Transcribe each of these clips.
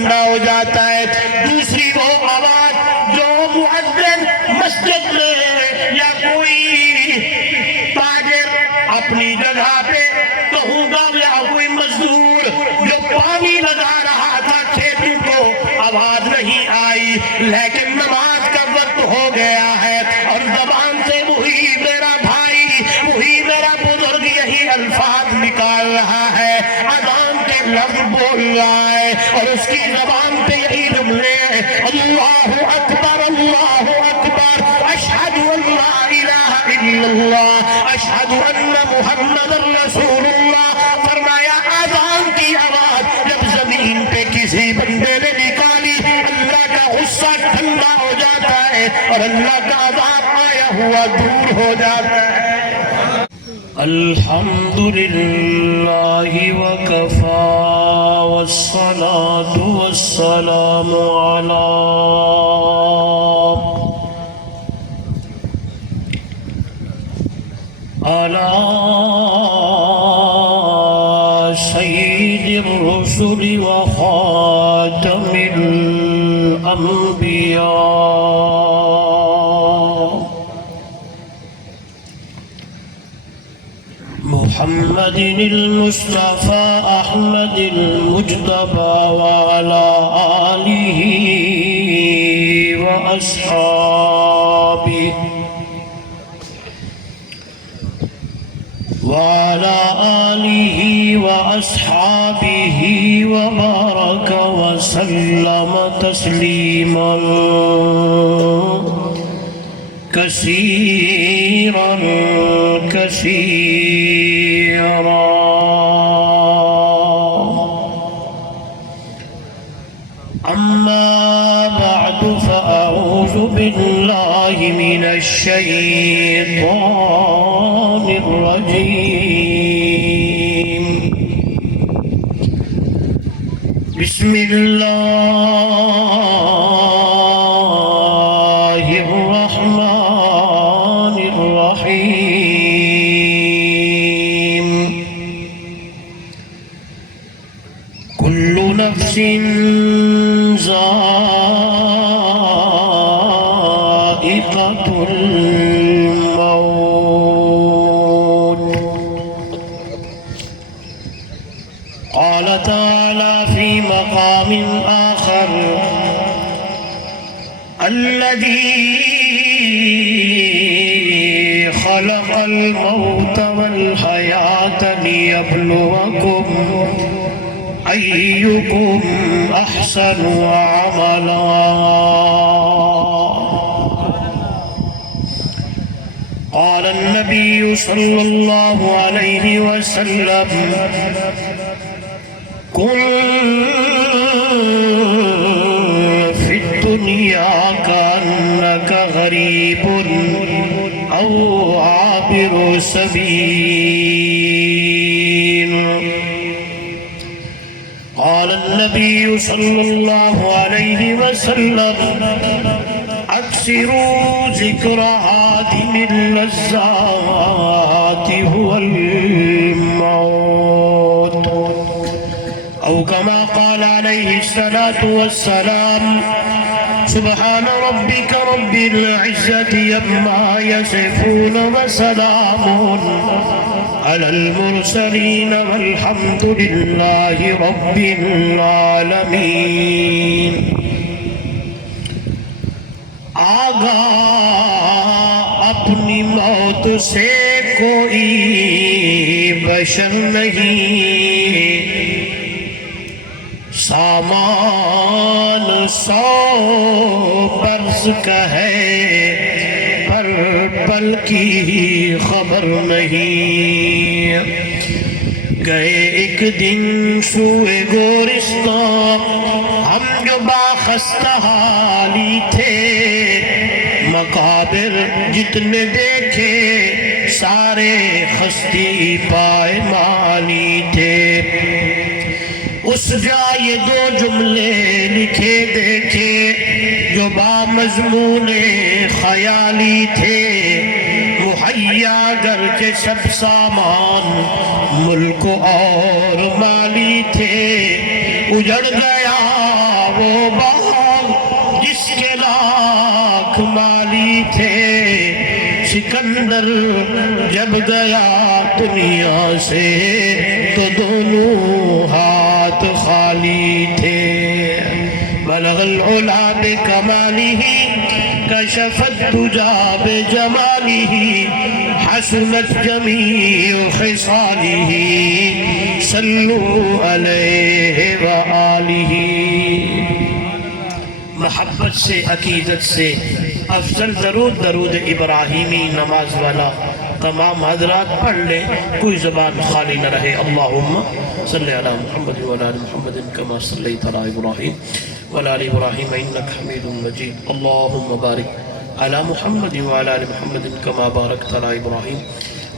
ٹھنڈا ہو جاتا ہے۔ دوسری وہ آواز جو مؤذن مسجد میں یا کوئی تاجر اپنی جگہ پہ کہوں گا یا کوئی مزدور جو پانی لگا رہا تھا کھیتوں کو، آواز نہیں آئی، لیکن نماز کا وقت ہو گیا ہے اور زبان سے وہی میرا بھائی، وہی میرا بزرگ یہی الفاظ نکال رہا ہے، اذان کے لفظ بول رہا ہے اور اس کی زبان پہ یہی جملے ہیں، اللہ اکبر اللہ اکبر، اشہد ان لا الہ الا اللہ، اشہد ان محمد رسول اللہ۔ فرمایا اذان کی آواز جب زمین پہ کسی بندے نے نکالی، اللہ کا غصہ ٹھنڈا ہو جاتا ہے اور اللہ کا عذاب آیا ہوا دور ہو جاتا ہے۔ الحمدللہ وکفا والصلاة والسلام علی سید الرسل وخاتم الانبیاء محمد المصطفى احمد المجتبى وعلى آلہ واصحابہ وعلى آله وأصحابه وبارك وسلم تسليما كثيرا كثيرا۔ أما بعد فأعوذ بالله من الشيطان الرجيم، بسم الله الرحمن الرحيم، كل نفس ذائقة الموت۔ قال تعالى في مقام آخر الذي خلق الموت والحياة ليبلوكم أيكم أحسن عملا۔ قال النبي صلى الله عليه وسلم كن في الدنيا كأنك غريب أو عابر سبيل۔ قال النبي صلى الله عليه وسلم أكثروا ذكر هادم اللذات هو الموت، أو كما قال عليه الصلاة والسلام سبحان ربك رب العزة عما يصفون وسلام على المرسلين والحمد لله رب العالمين۔ آگاہ اپنی موت سے کوئی بشر نہیں، سامان 100 برس کا ہے پر پل کی خبر نہیں۔ گئے ایک دن سوئے گورستان ہم جو باخستہ حالی تھے، مقابر جتنے دیکھے سارے خستی پائمانی تھے۔ اس جا یہ 2 جملے لکھے دیکھے جو بامضمون خیالی تھے، مہیا گرچہ سب سامان ملک اور مالی تھے، اجڑ گیا وہ باغ جس کے لاکھ مالی تھے، سکندر جب گیا دنیا سے تو دونوں ہاتھ خالی تھے۔ بلغ العلا بکمالہ کشف الدجا بجمالہ، حسنت جمیع خصالہ صلوا علیہ وآلہ۔ محبت سے، عقیدت سے افضل درود ابراہیمی نماز والا تمام حضرات پڑھ لیں، کوئی زبان خالی نہ رہے۔ اللہم صلی علی محمد وعلی آل محمد کما صلیت علی ابراہیم وعلی آل ابراہیم انک حمید مجید۔ اللہم بارک علی محمد وعلی آل محمد کما بارکت علی ابراہیم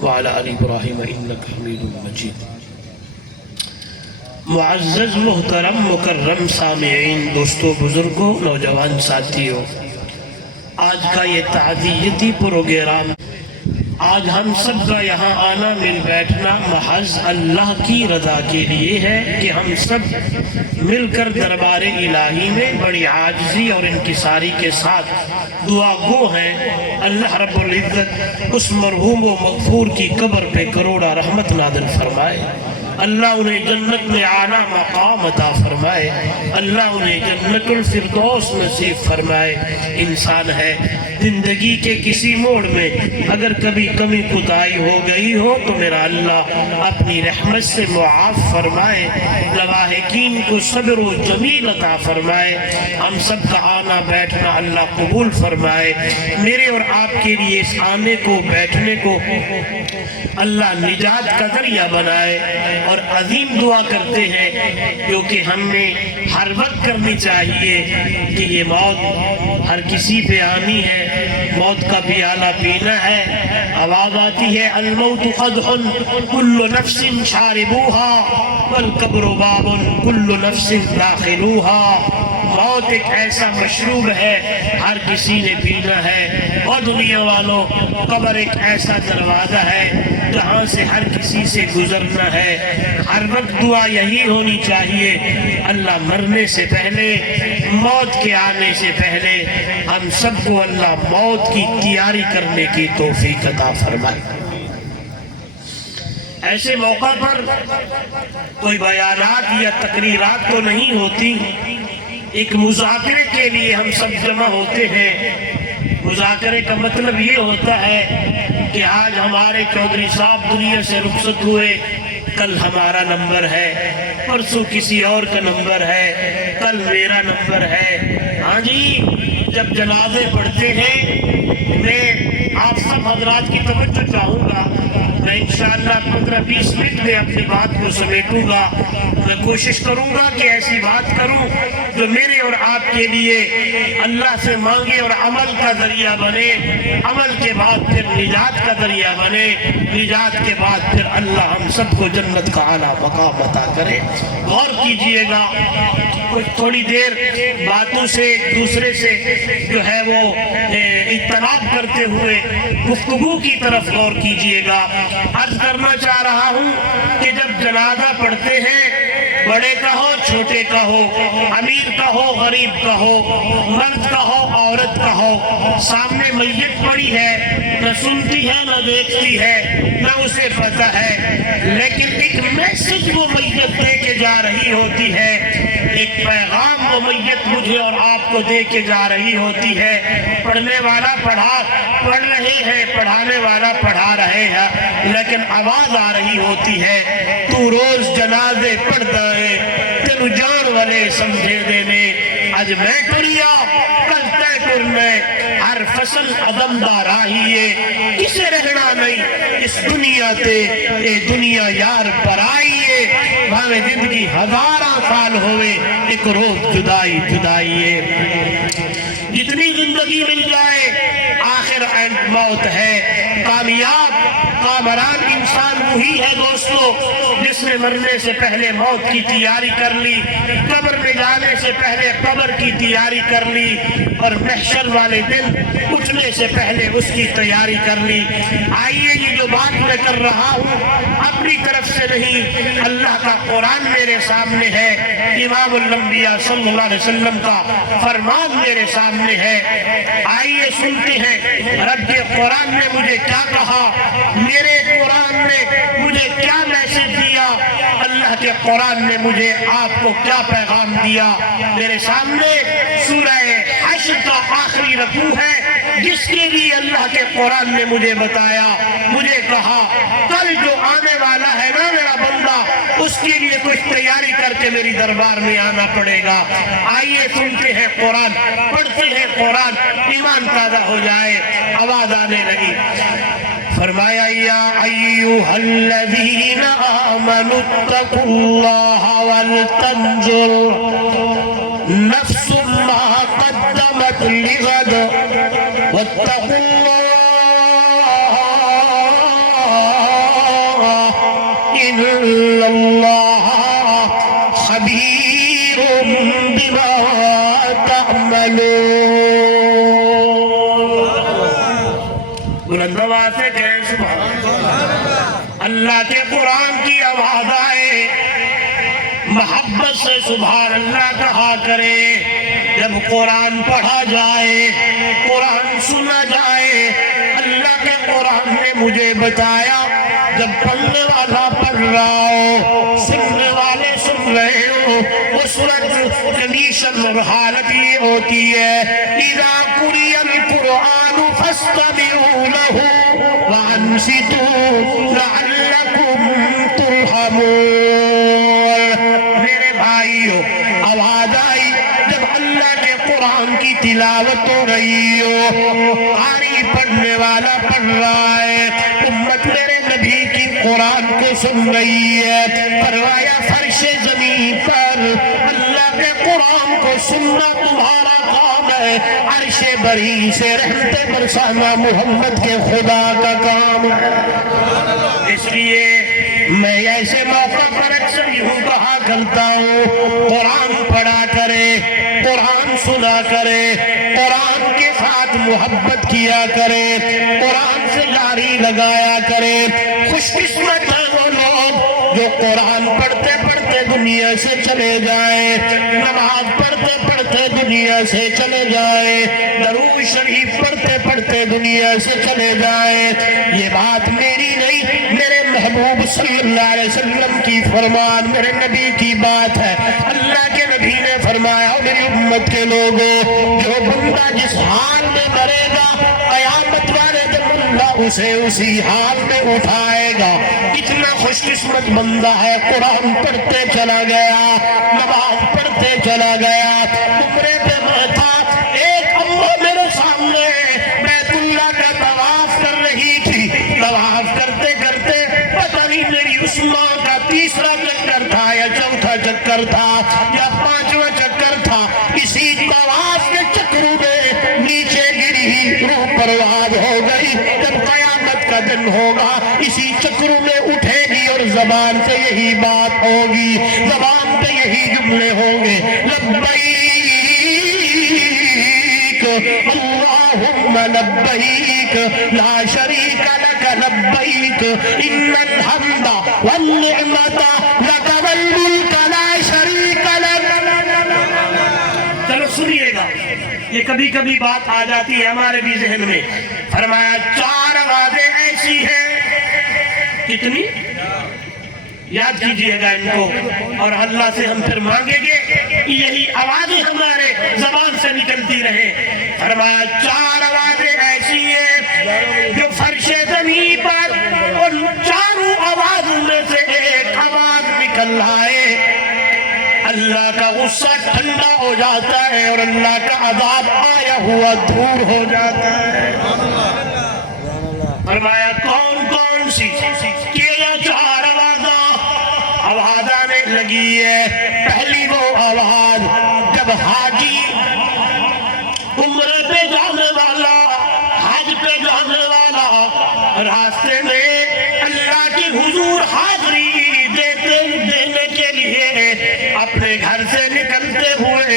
وعلی آل ابراہیم انک حمید مجید۔ معزز محترم مکرم سامعین، دوستو بزرگوں، نوجوان ساتھیوں، آج کا یہ تعزیتی پروگرام، آج ہم سب کا یہاں آنا، مل بیٹھنا محض اللہ کی رضا کے لیے ہے کہ ہم سب مل کر دربار الہی میں بڑی عاجزی اور انکساری کے ساتھ دعا گو ہیں اللہ رب العزت اس مرحوم و مغفور کی قبر پہ کروڑا رحمت نازل فرمائے، اللہ انہیں جنت میں اعلیٰ مقام عطا فرمائے، اللہ انہیں جنت الفردوس نصیب فرمائے۔ انسان ہے، زندگی کے کسی موڑ میں اگر کبھی کمی کوتاہی ہو گئی ہو تو میرا اللہ اپنی رحمت سے معاف فرمائے، لواحقین کو صبر و جمیل عطا فرمائے، ہم سب کا آنا بیٹھنا اللہ قبول فرمائے، میرے اور آپ کے لیے اس آنے کو بیٹھنے کو اللہ نجات کا ذریعہ بنائے، اور عظیم دعا کرتے ہیں جو کہ ہمیں ہر وقت کرنی چاہیے کہ یہ موت ہر کسی پہ آنی ہے، موت کا پیالہ پینا ہے، آواز آتی ہے الموت قدح کل نفس شاربوها والقبر باب کل نفس داخلوها۔ موت ایک ایسا مشروب ہے ہر کسی نے پینا ہے، اور دنیا والوں قبر ایک ایسا دروازہ ہے جہاں سے ہر کسی سے گزرنا ہے۔ ہر وقت دعا یہی ہونی چاہیے، اللہ مرنے سے پہلے، موت کے آنے سے پہلے ہم سب کو اللہ موت کی تیاری کرنے کی توفیق عطا فرمائے۔ ایسے موقع پر کوئی بیانات یا تقریرات تو نہیں ہوتی، ایک مذاکرے کے لیے ہم سب جمع ہوتے ہیں۔ مذاکرے کا مطلب یہ ہوتا ہے کہ آج ہمارے چودھری صاحب دنیا سے رخصت ہوئے، کل ہمارا نمبر ہے، پرسوں کسی اور کا نمبر ہے، کل میرا نمبر ہے۔ ہاں جی، جب جنازے پڑھتے ہیں میں آپ سب حضرات کی توجہ چاہوں گا، میں انشاءاللہ 15-20 منٹ میں اپنی بات کو سمیٹوں گا، میں کوشش کروں گا کہ ایسی بات کروں جو میرے اور آپ کے لیے اللہ سے مانگے اور عمل کا ذریعہ بنے، عمل کے بعد پھر نجات کا ذریعہ بنے، نجات کے بعد پھر اللہ ہم سب کو جنت کا اعلیٰ مقام عطا کرے۔ غور کیجئے گا، تھوڑی دیر باتوں سے ایک دوسرے سے جو ہے وہ اجتناب کرتے ہوئے گفتگو کی طرف غور کیجئے گا۔ عرض کرنا چاہ رہا ہوں کہ جب جنازہ پڑھتے ہیں، بڑے کا ہو چھوٹے کا ہو، امیر کا ہو غریب کا ہو، مرد کا ہو عورت کا ہو، سامنے میت پڑی ہے، نہ سنتی ہے نہ دیکھتی ہے نہ اسے پتہ ہے، لیکن ایک میسج وہ میت دے کے جا رہی ہوتی ہے، ایک پیغام وہ میت مجھے اور آپ کو دے کے جا رہی ہوتی ہے۔ پڑھنے والا پڑھ رہے ہیں، پڑھانے والا پڑھا رہے ہیں، لیکن آواز آ رہی ہوتی ہے تو روز جنازے پڑھتا ہے، تینو جان والے سمجھے دینے، اج میں ٹریا کل تے ٹرنے، ہر فصل عدم دا راہیے، کسے رہنا نہیں اس دنیا تے، اے دنیا یار پر آئیے، بھاوے زندگی ہزاراں سال ہوئے، ایک روز جدائی جدائیے۔ جتنی زندگی مل جائے آخر اینڈ موت ہے۔ کامیاب کامران انسان وہی ہے دوستو جس نے مرنے سے پہلے موت کی تیاری کر لی، قبر میں جانے سے پہلے قبر کی تیاری کر لی اور محشر والے دن اٹھنے سے پہلے اس کی تیاری کر لی۔ آئیے یہ جو بات میں کر رہا ہوں اپنی طرف سے نہیں، اللہ کا قرآن میرے سامنے ہے، امام الانبیاء صلی اللہ علیہ وسلم کا فرمان میرے سامنے ہے۔ آئیے سنتے ہیں رب قرآن نے مجھے کیا کہا، میرے قرآن نے مجھے کیا میسج دیا، اللہ کے قرآن نے مجھے آپ کو کیا پیغام دیا۔ میرے سامنے سورہ حشر کا آخری رکوع ہے جس کے لیے اللہ کے قرآن نے مجھے بتایا، مجھے کہا کل جو آنے والا ہے نا میرا بندہ، اس کے لیے کچھ تیاری کر کے میری دربار میں آنا پڑے گا۔ آئیے سنتے ہیں قرآن، پڑھتے ہیں قرآن، ایمان تازہ ہو جائے۔ آواز آنے لگی، فرمایا یا ایھا الذین آمنوا اتقوا اللہ ولتنظر نفس ما قدمت لغد واتقوا اللہ ان اللہ خبیر بما تعملون۔ بلند آواز سے کہیں سبحان اللہ۔ اللہ کے قرآن کی آواز آئے، محبت سے سبحان اللہ کہا کرے۔ جب قرآن پڑھا جائے، قرآن سنا جائے، اللہ کے قرآن نے مجھے بتایا جب پڑھنے والا پڑھ رہا ہو، سننے والے سن رہے ہو، وہ صورت کنڈیشن اور حالت یہ ہوتی ہے اذا قرئ القرآن فاستمعوا له وانصتوا لعلکم ترحمون۔ میرے بھائیو، آواز آئی جب اللہ کے قرآن کی تلاوت ہو رہی ہو، قاری پڑھنے والا پڑھ رہا ہے، امت میرے نبی کی قرآن کو سن رہی ہے، فرمایا فرش زمین پر اللہ کے قرآن کو سننا تمہارا کام ہے، عرش بری سے رحمت برسانا محمد کے خدا کا کام ہے۔ اس لیے میں ایسے موقع پر اکثر یوں کہا کرتا ہوں، قرآن پڑھا کرے، قرآن سنا کرے، قرآن کے ساتھ محبت کیا کرے، قرآن سے یاری لگایا کرے۔ خوش قسمت ہیں وہ لوگ جو قرآن پڑھتے پڑھتے دنیا سے چلے جائیں، نماز پڑھتے پڑھتے دنیا سے چلے جائیں، درود شریف پڑھتے پڑھتے دنیا سے چلے جائیں۔ یہ بات میری نہیں، میرے محبوب صلی اللہ علیہ وسلم کی فرمان، میرے نبی کی بات ہے۔ اللہ کے نبی نے فرمایا میری امت کے لوگوں، جو بندہ جس حال میں مرے گا قیامت والے دن اللہ اسے اسی حال میں اٹھائے گا۔ اتنا خوش قسمت بندہ ہے، قرآن پڑھتے چلا گیا، نماز پڑھتے چلا گیا، عمرے پہ میں تھا، ایک اماں میرے سامنے بیت اللہ کا طواف کر رہی تھی، طواف کرتے کرتے پتہ نہیں میری اس ماں کا تیسرا چکر تھا یا چوتھا چکر تھا یا پانچواں چکر تھا، اسی طواف کے چکروں میں نیچے گری، روح پرواز ہو گئی۔ جب قیامت کا دن ہوگا اسی چکروں میں اٹھے گی اور زبان سے یہی بات ہوگی، زبان پہ یہی جملے ہوں گے، لبیک اللہم لبیک لا شریک لک لبیک ان الحمد والنعمت لک والملک لا شریک لک۔ چلو سنیے گا، یہ کبھی کبھی بات آ جاتی ہے ہمارے بھی ذہن میں۔ فرمایا چار آوازیں ایسی ہیں، کتنی؟ یاد کیجئے گا ان کو، اور اللہ سے ہم پھر مانگیں گے کہ یہی آوازیں ہمارے زبان سے نکلتی رہے۔ فرمایا چار آوازیں ایسی ہیں جو فرش زمین پر ان چاروں آوازوں میں سے ایک آواز نکل آئے، اللہ کا غصہ ٹھنڈا ہو جاتا ہے اور اللہ کا عذاب آیا ہوا دور ہو جاتا ہے۔ فرمایا کون کون سی؟ کہ یہ چار آواز آنے لگی ہے۔ پہلی وہ آواز جب حاجی عمرے پہ جانے والا، حج پہ جانے والا راستے میں اللہ کی حضور حاضری دینے کے لیے اپنے گھر سے نکلتے ہوئے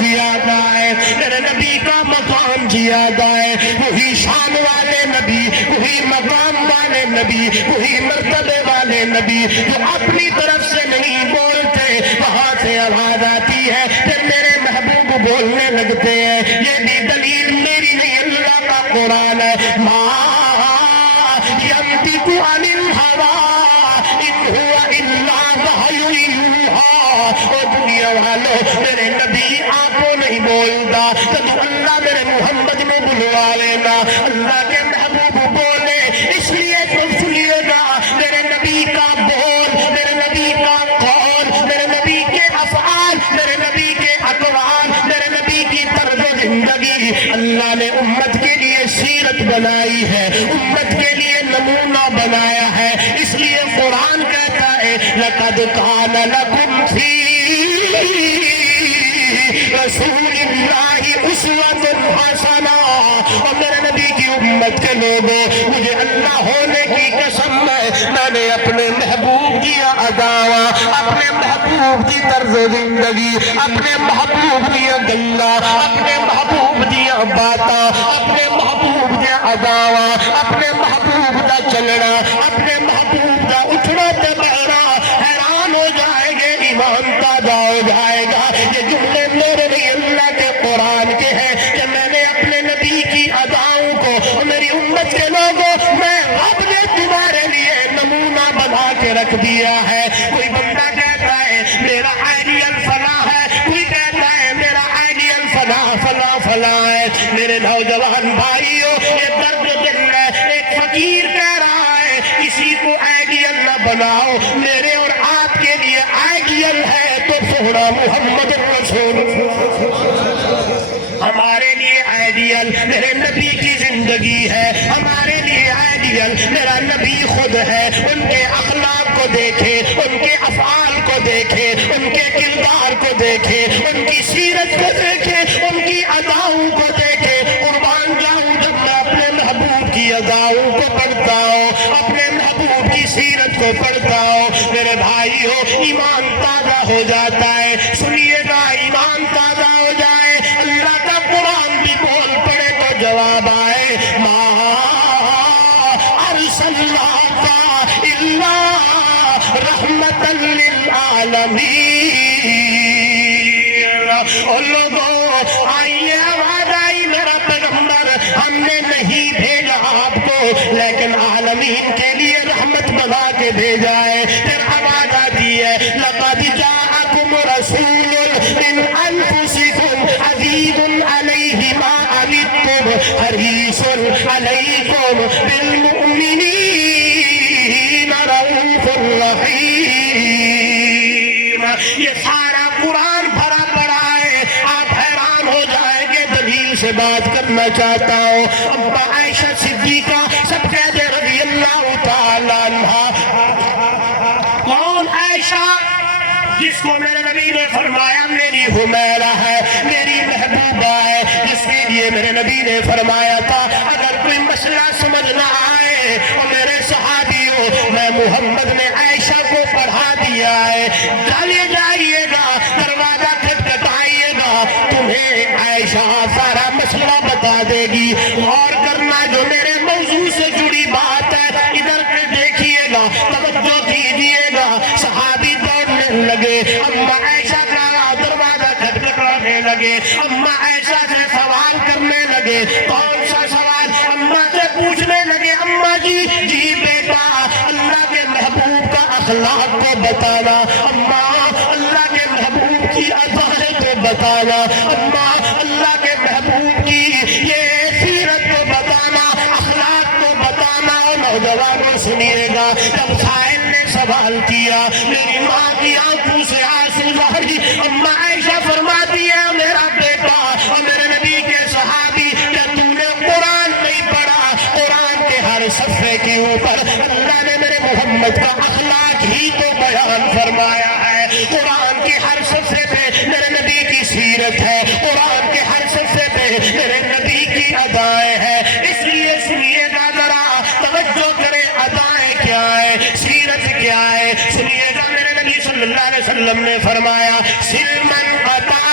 زیادہ ہے، میرے نبی کا مقام زیادہ ہے. وہی شان والے نبی، وہی مقام والے نبی، وہی مرتبے والے نبی جو اپنی طرف سے نہیں بولتے، وہاں سے آواز آتی ہے پھر میرے محبوب بولنے لگتے ہیں. یہ بھی دلیل میری نہیں، اللہ کا قرآن ہے. ما ينطق عن الهوى ان هو الا وحی یوحی. او دنیا والو، میرے نبی آپ کو نہیں بولتا، تو اللہ میرے محمد میں بلوا لینا. اللہ کے محبوب بولے، اس لیے تو سنیے گا میرے نبی کا بول، میرے نبی کا قول، میرے نبی کے افعال، میرے نبی کے اقوال، میرے نبی کی طرز زندگی اللہ نے امت کے لیے سیرت بنائی ہے، امت کے لیے نمونہ بنایا ہے. اس لیے قرآن کہتا ہے لَقَدْ كَانَ لَكُمْ فِي رَسُولِ اللَّهِ أُسْوَةٌ حَسَنَةٌ. اور میرے نبی کی امت کے لوگوں، مجھے اللہ ہونے کی قسم ہے، میں نے اپنے محبوب کی اداوا، اپنے محبوب کی طرز زندگی، اپنے محبوب کی گلا، اپنے محبوب کی باتاں، اپنے محبوب کی اداوا، اپنے محبوب کا چلنا، اپنے محبوب کا اٹھنا تے بہنا. حیران ہو جائے گے، ایمان تازہ ہو جائے گا. یہ جملے میرے نہیں، اللہ کے قرآن کے ہیں کہ میں نے اپنے نبی کی اداؤں کو، میری امت کے لوگوں، میں رب نے تمہارے لیے نمونہ بنا کے رکھ دیا ہے. کوئی بندہ کہتا ہے میرا آئیڈیل فلاں ہے، کوئی کہتا ہے میرا آئیڈیل فلاں فلاں فلاں ہے. میرے نوجوان بھائیوں، یہ درد دل ہے. ایک فقیر کہہ رہا ہے کسی کو آئیڈیل نہ بناؤ، میرے اور آپ کے لیے آئیڈیل ہے تو سونا محمد رسول. ہمارے لیے آئیڈیل میرے نبی کی زندگی ہے، ہمارے لیے آئیڈیل میرا نبی خود ہے. ان کے اخلاق کو دیکھے، ان کے افعال کو دیکھے، ان کے کردار کو دیکھے، ان کی سیرت کو دیکھے، ان کی اداؤں کو دیکھے. قربان جاؤں جب میں اپنے محبوب کی اداؤں کو پڑھتا ہوں، اپنے محبوب کی سیرت کو پڑھتا ہوں، میرے بھائی ہو، ایمان تازہ ہو جاتا ہے. سنیے گا، ایمان تازہ ہو جائے. اللہ کا قرآن بھی بول پڑے تو جواب آئے. ما ارسلناک الا رحمتا للعالمین. اور لوگوں، آئیے آواز آئی میرا پیغمبر، ہم نے نہیں بھیجا آپ کو، لیکن عالمین کے لیے رحمت بنا کے بھیجا ہے. پھر آواز آتی ہے لقد جاءکم رسول من انفسکم عزیز علیہ ما عنتم حریص علیکم بالمؤمنین رؤوف رحیم. یہ سارا قرآن بھرا پڑا ہے، آپ حیران ہو جائیں گے. دلیل سے بات کرنا چاہتا ہوں. ابا عائشہ صدیقہ سب کہتے رضی اللہ تعالیٰ عنہا. کون عائشہ؟ جس کو میرے نبی نے فرمایا میری حمیرہ ہے، میری محبوبہ ہے، جس کے لیے میرے نبی نے فرمایا تھا اگر کوئی مسئلہ سمجھ نہ آئے اور میرے صحابیوں، میں محمد نے عائشہ کو پڑھا دیا ہے، چلے جائیے گا، دروازہ کھٹکھٹائیے گا، تمہیں عائشہ سارا مسئلہ بتا دے گی. غور کرنا، جو میرے موضوع سے جڑی بات ہے ادھر پہ دیکھیے گا، توجہ کیجیے گا. صحابی دوڑنے لگے، اما عائشہ کا دروازہ کھٹکھٹانے لگے، اما عائشہ سے سوال کرنے لگے. کون سا سوال؟ اما سے پوچھنے لگے، اما جی بیٹا اللہ کے محبوب کا اخلاق کو بتانا، اما اللہ کے محبوب کی ادائیں کو بتانا، اما اللہ کے محبوب کی یہ سیرت کو بتانا، اخلاق کو بتانا. نوجوانوں سنیے گا، جب سائل نے سوال کیا میری ماں کی آنکھوں سے آنسو ظاہر کی. اما عائشہ فرماتی ہے میرا بیٹا اور میرے نبی کے صحابی، کیا تم نے قرآن نہیں پڑھا؟ قرآن کے ہر صفحے کے اوپر اللہ نے میرے محمد کا اخلاق ہی تو بیان فرمایا ہے. قرآن کے ہر صفحے پہ میرے نبی کی سیرت ہے، قرآن کے ہر صفحے پہ میرے نبی کی ادائیں ہیں. اس لیے سنیے گا ذرا، توجہ کریں، ادائیں کیا ہے، سیرت کیا ہے. سنیے گا، میرے نبی صلی اللہ علیہ وسلم نے فرمایا سلمن عطا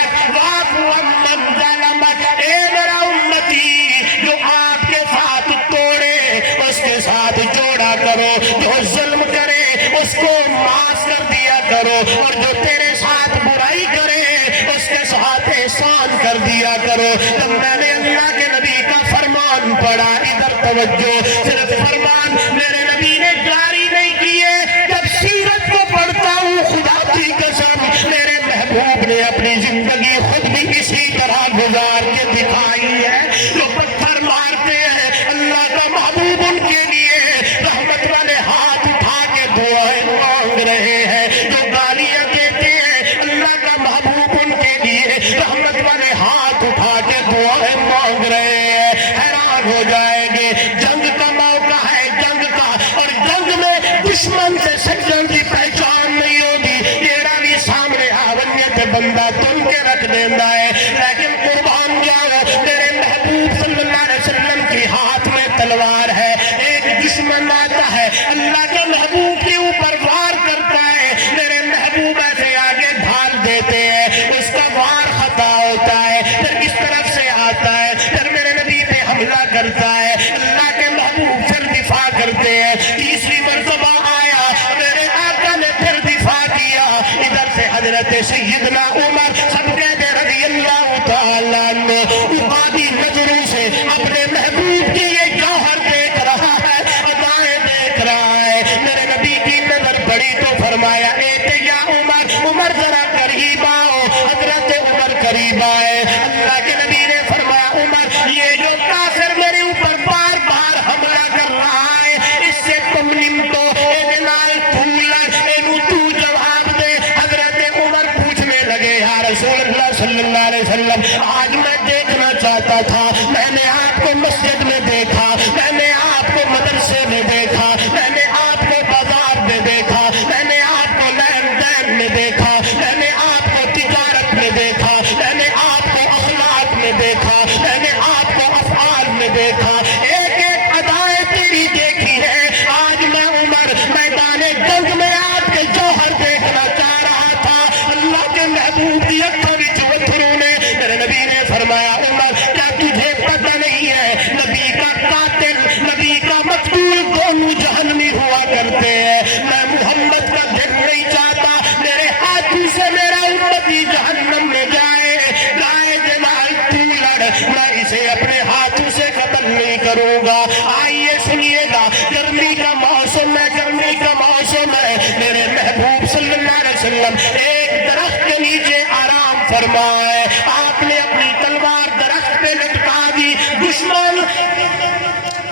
احسان کر دیا کرو. جب میں نے اللہ کے نبی کا فرمان پڑھا, ادھر توجہ, صرف فرمان میرے نبی نے جاری نہیں کیے, جب سیرت کو پڑھتا ہوں خدا کی قسم میرے محبوب نے اپنی زندگی خود بھی اسی طرح گزار کے دکھائی ہے. جو پتھر مارتے ہیں اللہ کا محبوب ان کے لیے رحمت والے ہاتھ اٹھا کے دعائیں مانگ رہے ہیں. جو گالیاں دیتے ہیں اللہ کا محبوب ان کے لیے رحمت والے ہاتھ اٹھا کے دعائیں مانگ رہے ہیں. حیران ہو جائیں گے, جنگ کا موقع ہے, جنگ کا, اور جنگ میں دشمن سے سجن کی پہچان نہیں ہوتی. تیرا بھی سامنے آونیت بندہ تم کے رکھ دینا ہے, لیکن قربان جاؤ میرے محبوب صلی اللہ علیہ وسلم کی ہاتھ میں تلوار ہے. ایک دشمن آتا ہے اللہ کے محبوب کے اوپر وار کرتا ہے, میرے محبوب ایسے آگے ڈھال دیتے ہیں, اس کا وار خطا ہوتا ہے, پھر کس طرف سے آتا ہے, پھر میرے نبی پہ حملہ کرتا ہے, اللہ کے محبوب پھر دفاع کرتے ہیں. تیسری مرتبہ آیا میرے آقا نے پھر دفاع کیا. ادھر سے حضرت سیدنا عمر سب کہتے رضی اللہ تعالیٰ عنہ اقادی نظروں سے اپنے محبوب کی یہ جوہر دیکھ رہا ہے, ادائیں دیکھ رہا ہے. میرے نبی کی نظر پڑی تو فرمایا ایتے یا عمر, عمر ذرا قریب آؤ. حضرت عمر قریب آئے. اللہ کے نبی نے فرمایا عمر یہ جو کافر میرے اوپر بار بار حملہ کر رہا ہے اس سے تم نمٹو, ادنال پھولن اینو تو جواب دے. حضرت عمر پوچھنے لگے یا رسول اللہ صلی اللہ علیہ وسلم آج میں دیکھنا چاہتا تھا, میں نے آپ کو مسجد میں دیکھا, میں نے آپ کو مدرسے میں دیکھا, میں نے آپ کو بازار میں دیکھا, میں نے آپ کو لین دین میں دیکھا, میں نے آپ کو تجارت میں دیکھا, میں نے آپ کو اخلاق میں دیکھا, میں نے آپ کو افعال میں دیکھا, ایک ایک ادائیں تیری دیکھی ہے. آج میں عمر میدان جنگ میں آپ کے جوہر دیکھنا چاہ رہا تھا. اللہ کے محبوب کی اکھوں وچ وتھرو نے. میرے نبی نے فرمایا عمر کیا تجھے پتہ نہیں ہے نبی کا قاتل نبی کا مقتول دونوں جہنمی ہوا کرتے ہیں. میں محمد کا دل نہیں چاہتا میرے ہاتھوں سے میرا امتی جہنم میں جائے. لائے جلال تو لڑ, میں اسے اپنے ہاتھوں سے قتل نہیں کروں گا. آئیے سنیے گا, گرمی کا موسم ہے, گرمی کا موسم ہے. میرے محبوب صلی اللہ علیہ وسلم ایک درخت کے نیچے آرام فرمائے. آپ نے اپنی تلوار درخت پہ لٹکا دی. دشمن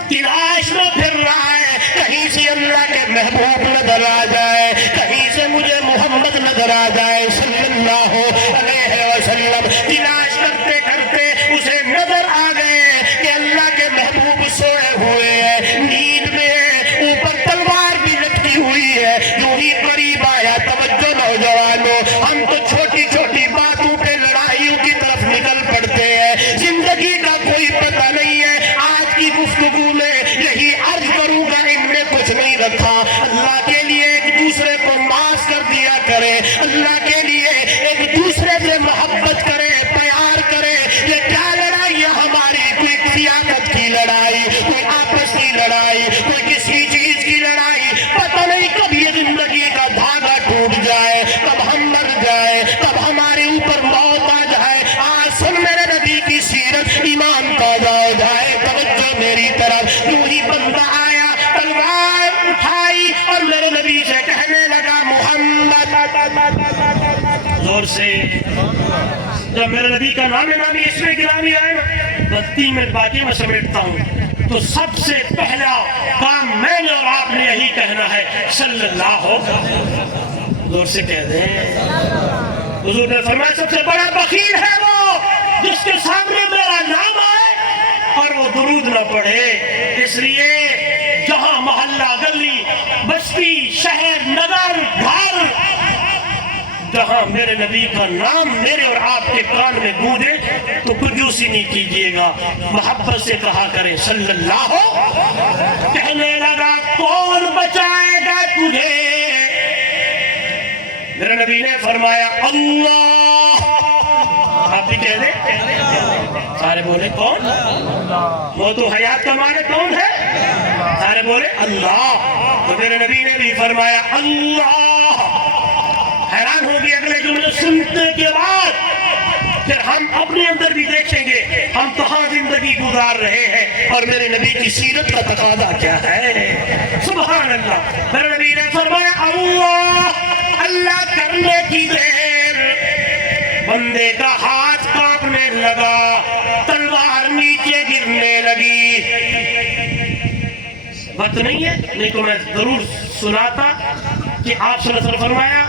تلاش میں پھر رہا ہے کہیں سے اللہ کے محبوب نظر آ جائے, کہیں سے مجھے محمد نظر آ جائے صلی اللہ علیہ وسلم. تلاش کرتے کرتے اسے نظر آ گئے کہ اللہ کے محبوب سوئے ہوئے ہیں, نیند میں ہیں, اوپر تلوار بھی لٹکی ہوئی ہے. یوں ہی قریب آیا. توجہ نوجوانوں, ہم تو چھوٹی چھوٹی باتوں پہ لڑائیوں کی طرف نکل پڑتے ہیں, زندگی کا کوئی پتہ نہیں ہے. آج کی گفتگو میں یہی عرض کروں گا, ان میں کچھ نہیں رکھا. اللہ کے لیے ایک دوسرے کو معاف کر دیا کرے, اللہ کے لیے ایک دوسرے سے محبت کرے, پیار کرے. یہ کیا لڑائی ہے ہماری, کوئی سیاست کی لڑائی, کوئی آپس کی لڑائی, کوئی کسی چیز کی لڑائی, پتہ نہیں کب یہ زندگی کا دھاگا ٹوٹ جائے, کب ہم مر جائے, کب ہمارے اوپر موت آ جائے. آج سن میرے نبی کی سیرت, ایمان تازہ ہو جائے. توجہ میری طرف. یوں ہی بندہ آیا, تلوار اٹھائی اور میرے نبی سے کہنے لگا محمد, زور سے. جب میرے نبی کا نام نامی اس میں گرامی آئے نا, 3 منٹ باقی میں سمیٹتا ہوں. تو سب سے پہلا کام میں نے اور آپ نے یہی کہنا ہے صلی اللہ زور سے کہہ دیں. حضور نے فرمایا سب سے بڑا بخیل ہے وہ جس کے سامنے میرا نام آئے اور وہ درود نہ پڑھے. اس لیے جہاں محلہ گلی بستی شہر نگر گھر جہاں میرے نبی کا نام میرے اور آپ کے کان میں گونجے تو کنجوسی نہیں کیجیے گا, محبت سے کہا کریں صلی اللہ. کہنے لگا کون بچائے گا تجھے, میرے نبی نے فرمایا اللہ. آپ بھی کہہ دیں, سارے بولے کون, وہ تو حیات کا معنی کون ہے, سارے بولے اللہ. تو میرے نبی نے بھی فرمایا اللہ. حیران ہوگی اگلے جملے سننے کے بعد پھر ہم اپنے اندر بھی دیکھیں گے ہم کہاں زندگی گزار رہے ہیں اور میرے نبی کی سیرت کا تقاضا کیا ہے۔ سبحان اللہ۔ میرے نبی نے فرمایا اللہ کرنے کی دیر بندے کا ہاتھ کانپنے لگا، تلوار نیچے گرنے لگی۔ بات نہیں ہے، نہیں تو میں ضرور سناتا کہ آپ صلی اللہ علیہ وسلم فرمایا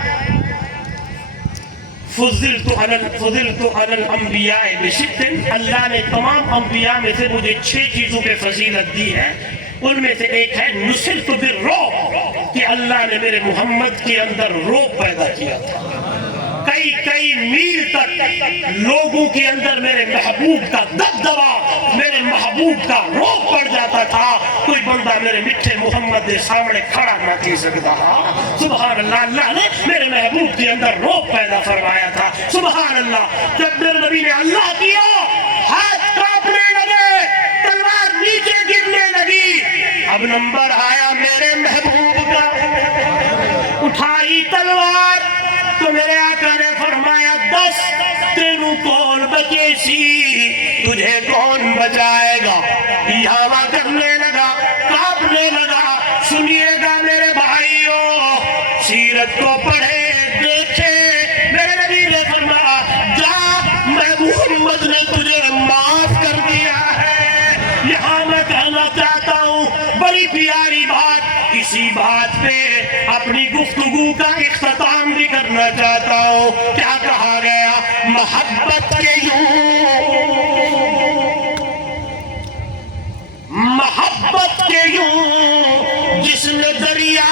فضلت علی الانبیاء بست، اللہ نے تمام انبیاء میں سے مجھے 6 چیزوں پہ فضیلت دی ہے، ان میں سے ایک ہے نصرت بالرعب، کہ اللہ نے میرے محمد کے اندر رعب پیدا کیا تھا۔ کئی میل تک لوگوں کے اندر میرے محبوب کا دبدبا، میرے محبوب کا رعب پڑ جاتا تھا، کوئی بندہ میرے میٹھے محمد کے سامنے کھڑا نہ کی سکتا۔ سبحان اللہ۔ اللہ نے میرے محبوب کے اندر رعب پیدا فرمایا تھا۔ سبحان اللہ۔ جب میرے نبی نے اللہ کیا، ہاتھ کانپنے لگے، تلوار نیچے گرنے لگی۔ اب نمبر آیا میرے محبوب کا، اٹھائی تلوار تو میرے آقا نے فرمایا 10 تینوں کون بچے سی، تجھے کون بچائے گا؟ یہاں کرنے لگا، کانپنے لگا۔ سنیے گا میرے بھائیوں، سیرت کو پڑھے دیکھے، میرے نبی نے فرمایا جا، میں محمد نے تجھے معاف کر دیا ہے۔ یہاں میں کہنا چاہتا ہوں بڑی پیاری بات، اسی بات پہ اپنی گفتگو کا اختتام بھی کرنا چاہتا ہوں۔ کیا کہا گیا؟ محبت کے یوں جس نے دریا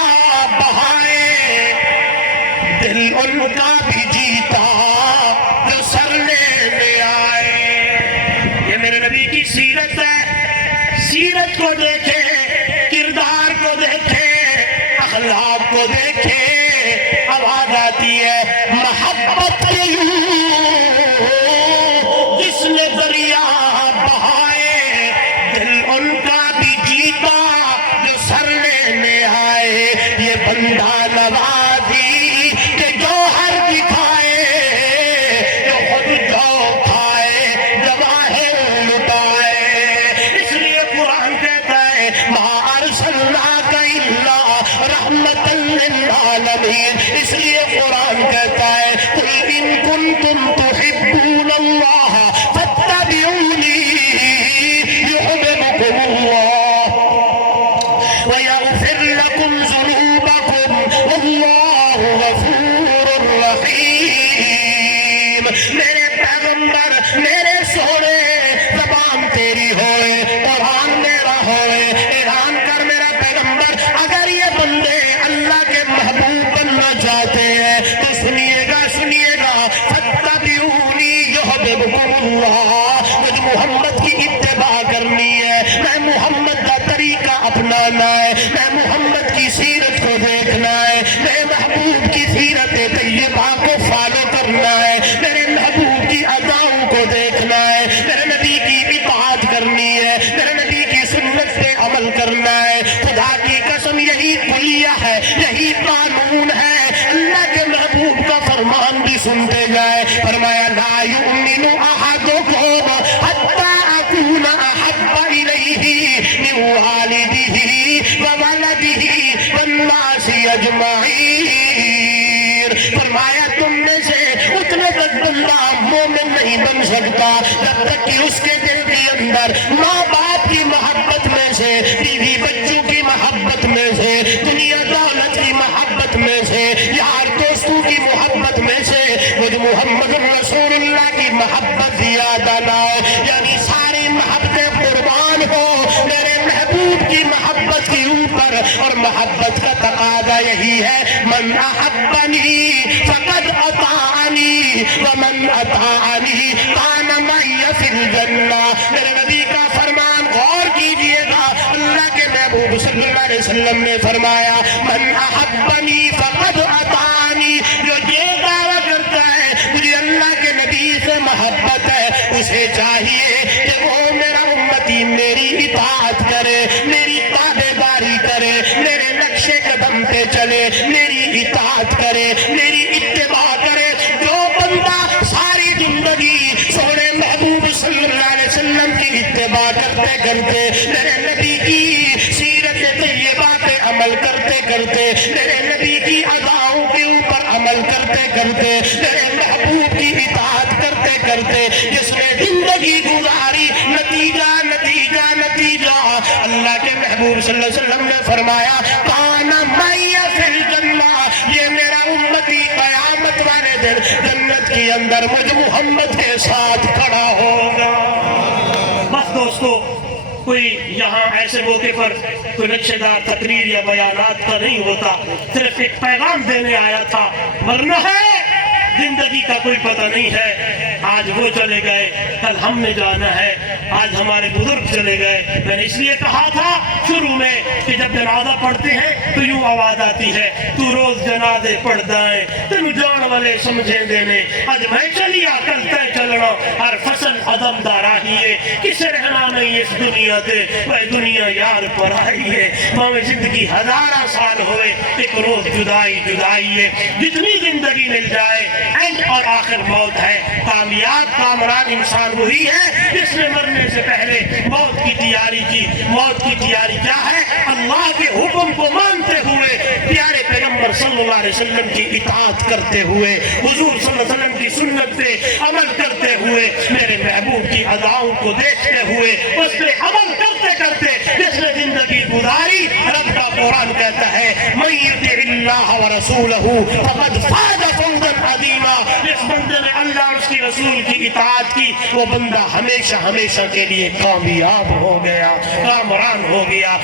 بہائے، دل ان کا بھی جیتا جو سر لینے آئے۔ یہ میرے نبی کی سیرت ہے۔ سیرت کو دیکھے، کردار کو دیکھے، اخلاق کو دیکھے، آواز آتی ہے محبت کے یوں جس نے دریا بہائے، دل ان کا بھی جیتا جو سر لینے آئے۔ یہ بندہ نوازی کہ جوہر دکھائے، جو خود جو کھائے جواہر لٹائے۔ اس لیے قرآن کہتا ہے ما ارسلناک الا رحمتا للعالمین۔ اس لیے قرآن کہتا ہے قل ان کنتم تحبون اللہ فاتبعونی یحببکم اللہ ویغفر لکم ذنوبکم واللہ غفور رحیم۔ میرے پیغمبر، میرے سونے، زبان تیری ہوئے، قرآن میرا ہوئے، اعلان کر میرا پیغمبر، اگر یہ بندے اللہ کے محبوب بننا چاہتے ہیں تو سنیے گا فاتبعونی یحببکم اللہ۔ مجھ محمد کی اتباع کرنی ہے، میں محمد کا طریقہ اپنانا ہے، میں محمد کی سیرت کو دیکھنا ہے، میرے محبوب کی سیرت طیبہ کو فالو کرنا ہے، میرے محبوب کی اداؤں کو دیکھنا ہے، میرے نبی کی اطاعت کرنی ہے، میرے نبی کی سنت پہ عمل کرنا ہے۔ خدا کی قسم یہی کلیہ ہے، یہی قانون ہے۔ اللہ کے محبوب کا فرمان بھی سنتے جائے۔ فرمایا لا یؤمن احدکم حتی اکون احب الیہ من والدہ وولدہ والناس اجمعین۔ فرمایا تم میں سے اتنے تک بندہ مومن نہیں بن سکتا جب تک کہ اس کے دل کے اندر ماں باپ کی محبت میں سے، بیوی بچوں کی محبت میں سے، دنیا دولت کی محبت میں سے، یار دوستوں کی محبت میں سے مجھ محمد رسول اللہ کی محبت زیادہ نہ ہو، یعنی ساری محبتیں قربان ہو میرے محبوب کی محبت کے اوپر۔ اور محبت کا تقاضا یہی ہے من احبنی فقد اطاعنی ومن اطاعنی کان معی فی الجنہ۔ میرے نبی کا فرمان غور کیجئے گا، اللہ کے محبوب صلی اللہ علیہ وسلم نے فرمایا من احبنی فقد اطاعنی، جو یہ دعویٰ کرتا ہے مجھے اللہ کے نبی سے محبت ہے، اسے چاہیے کہ وہ میرا امتی میری اطاعت کرے، میری تابعداری کرے، میرے نقش قدم پہ چلے، میری اطاعت کرے، میری اتباع کرے۔ جو بندہ ساری زندگی طیبہ کرتے کرتے، میرے نبی کی سیرت طیبہ پہ عمل کرتے کرتے، میرے نبی کی اداؤں کے اوپر عمل کرتے کرتے، میرے محبوب کی اطاعت کرتے کرتے جس نے زندگی گزاری، نتیجہ نتیجہ نتیجہ اللہ کے محبوب صلی اللہ علیہ وسلم نے فرمایا کانا معی فی الجنہ، یہ میرا امتی قیامت والے دن جنت کے اندر مجھ محمد کے ساتھ کھڑا ہوگا۔ بس دوستو، کوئی یہاں ایسے موقع پر کوئی نقشے دار تقریر یا بیانات کا نہیں ہوتا، صرف ایک پیغام دینے آیا تھا، ورنہ ہے زندگی کا کوئی پتہ نہیں ہے۔ آج وہ چلے گئے، کل ہم نے جانا ہے، آج ہمارے بزرگ چلے گئے۔ میں نے اس لیے کہا تھا شروع میں کہ جب جنازہ پڑھتے ہیں تو یوں آواز آتی ہے تو روز جنازے پڑھدا ہے تینوں جان والے سمجھیں دینے، اج میں چلیا کل تے چلنا، ہر فصل عدم داراہیے کسے رہنا نہیں اس دنیا تے، وہ دنیا یار پر آئی ہے، ماں زندگی ہزاراں سال ہوئے ایک روز جدائی جدائی ہے۔ جتنی زندگی مل جائے اینڈ اور آخر موت ہے۔ کامیاب کامران انسان وہی ہے جس نے مرنے سے پہلے موت کی تیاری کی۔ موت کی تیاری کیا ہے؟ اللہ کے حکم کو مانتے ہوئے، پیارے پیغمبر صلی اللہ علیہ وسلم کی اطاعت کرتے ہوئے، حضور صلی اللہ علیہ وسلم کی سنت پہ عمل کرتے ہوئے، میرے محبوب کی اداؤں کو دیکھتے ہوئے، اس پہ عمل کرتے کرتے جس نے زندگی گزاری، رب کا قرآن کہتا ہے من یطع اللہ ورسولہ فقد فاز فوزا عظیما، جس بندے نے اللہ اور اس کی رسول کی اطاعت کی وہ بندہ ہمیشہ ہمیشہ کے لیے کامیاب ہو گیا، کامران ہو گیا۔